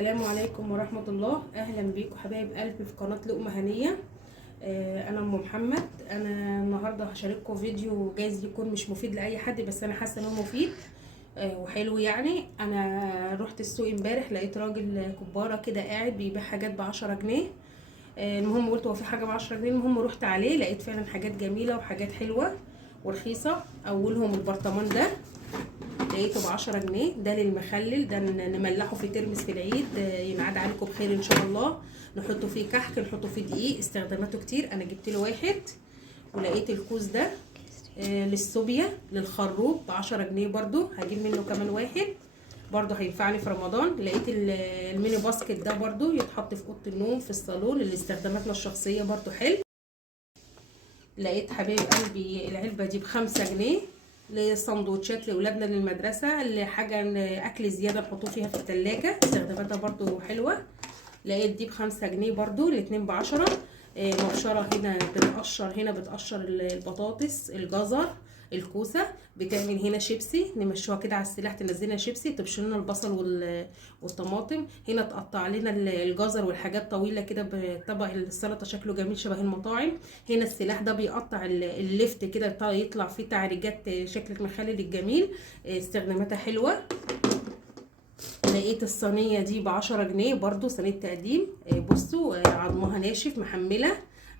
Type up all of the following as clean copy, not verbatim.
السلام عليكم ورحمة الله. اهلا بيكم حبايب قلبي في قناة لقمة هنية. انا ام محمد. انا النهاردة هشارككم فيديو جايز يكون مش مفيد لاي حد، بس انا حاسة انه مفيد وحلو. يعني انا رحت السوق امبارح، لقيت راجل كبارة كده قاعد بيبيع حاجات ب10 جنيه. المهم قلت هو في حاجة ب10 جنيه؟ المهم رحت عليه لقيت فعلا حاجات جميلة وحاجات حلوة ورخيصة. اولهم البرطمان ده، لقيته ب10 جنيه. ده للمخلل، ده نملحه في ترمس في العيد، ينعاد عليكم بخير ان شاء الله. نحطه فيه كحك، نحطه فيه دقيق، استخداماته كتير. انا جبت له واحد. ولقيت الكوز ده للصوبيا للخروب ب10 جنيه برضو، هجيب منه كمان واحد برضو هينفعني في رمضان. لقيت الميني باسكت ده برضو يتحط في اوضه النوم في الصالون لاستخداماتنا الشخصيه، برضو حلو. لقيت حبايب قلبي العلبه دي ب5 جنيه لسندوتشات لاولادنا للمدرسه، لحاجه اكل زياده نحطوه فيها في الثلاجه، استخداماتها برضو حلوه. لقيت دي ب5 جنيه برضو، الاتنين ب10. مبشره هنا بتقشر، هنا بتقشر البطاطس، الجزر، الكوسه. بتعمل هنا شيبسي، نمشوها كده على السلاح تنزلنا شيبسي. تبشر لنا البصل والطماطم. هنا تقطع لنا الجزر والحاجات طويله كده بطبق السلطه، شكله جميل شبه المطاعم. هنا السلاح ده بيقطع اللفت كده، يطلع فيه تعريجات شكل المخلل الجميل، استخداماتها حلوه. لقيت الصينيه دي ب10 جنيه برضو، صينيه تقديم. بصوا عظمها ناشف محمله،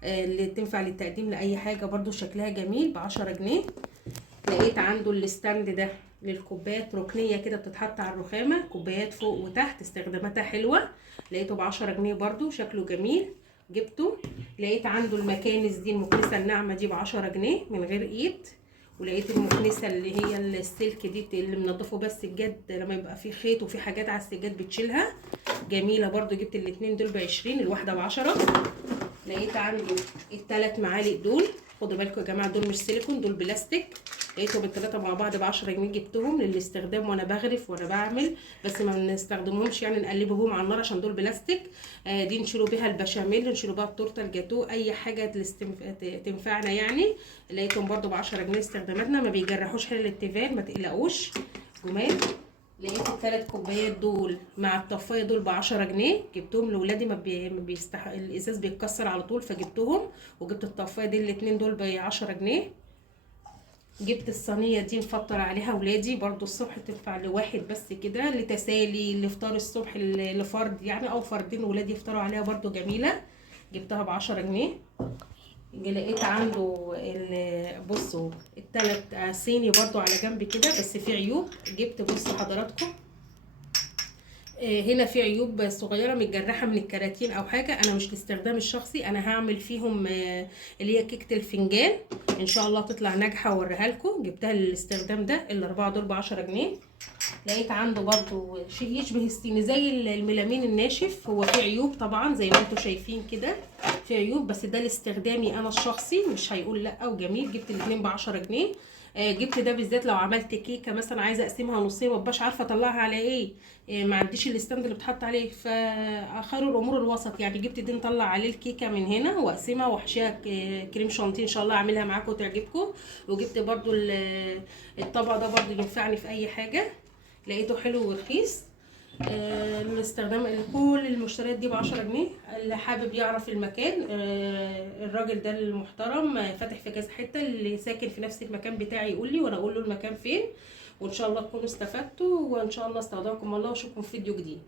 اللي تنفع للتقديم لاي حاجه، برضو شكلها جميل ب10 جنيه. لقيت عنده الستاند ده للكوبايات، ركنيه كده بتتحط على الرخامه، كوبايات فوق وتحت، استخداماتها حلوه. لقيته ب10 جنيه برضو، شكله جميل، جبته. لقيت عنده المكانس دي، المكنسه الناعمه دي ب10 جنيه من غير ايد. ولقيت المكنسه اللي هي السلك دي اللي منضفه بس السجاد، لما يبقى فيه خيط وفي حاجات على السجاد بتشيلها، جميله برضو. جبت الاتنين دول ب20، الواحده ب10. لقيت عنده ال3 معالق دول، خدوا بالكم يا جماعه، دول مش سيليكون، دول بلاستيك. لقيتهم ال3 مع بعض ب10 جنيه، جبتهم للاستخدام وانا بغرف وانا بعمل، بس ما بنستخدمهمش يعني، نقلبهم على النار عشان دول بلاستيك. دي نشيلوا بيها البشاميل، نشيلوا بيها التورته، الجاتو، اي حاجه تنفعنا يعني. لقيتهم برضو ب10 جنيه، استخداماتنا ما بيجرحوش حل الاتفال، ما تقلقوش جمال. لقيت ال3 كوبايات دول مع الطفايه دول ب10 جنيه، جبتهم لاولادي، ما الازاز بيتكسر على طول فجبتهم. وجبت الطفايه دي الاتنين دول ب10 جنيه. جبت الصينيه دي نفطر عليها ولادي برضو الصبح، تنفع لواحد بس كده، لتسالي لفطار الصبح لفرد يعني، او فردين ولادي يفطروا عليها، برضو جميله. جبتها ب10 جنيه. لقيت عنده بصوا ال3 صيني برضو على جنب كده، بس في عيوب. جبت بصوا حضراتكم، هنا في عيوب صغيره متجرحه من الكراتين او حاجه، انا مش لاستخدام الشخصي، انا هعمل فيهم اللي هي كيكه الفنجان، ان شاء الله تطلع ناجحه واوريها لكم. جبتها للاستخدام ده، الاربعه دول ب10 جنيه. لقيت عنده برضو شيء يشبه الصيني زي الميلامين الناشف، هو في عيوب طبعا زي ما انتم شايفين كده، في عيوب، بس ده لاستخدامي انا الشخصي، مش هيقول لا. وجميل، جبت الاتنين ب10 جنيه. جبت ده بالذات لو عملت كيكه مثلا عايزه اقسمها نصين مبقاش عارفه اطلعها على ايه، ما عنديش الاستند اللي بتحط عليه، فاخر الامور الوسط يعني. جبت دي نطلع عليه الكيكه من هنا واقسمها واحشيها كريم شانتيه، ان شاء الله اعملها معاكم وتعجبكم. وجبت برضو الطبق ده برضو ينفعني في اي حاجه، لقيته حلو ورخيص. الاستخدام كل المشتريات دي ب10 جنيه. اللي حابب يعرف المكان، الراجل ده المحترم فاتح في كذا حته، اللي ساكن في نفس المكان بتاعي يقول لي وانا اقول له المكان فين. وان شاء الله تكونوا استفدتوا، وان شاء الله استودعكم الله، واشوفكم في فيديو جديد.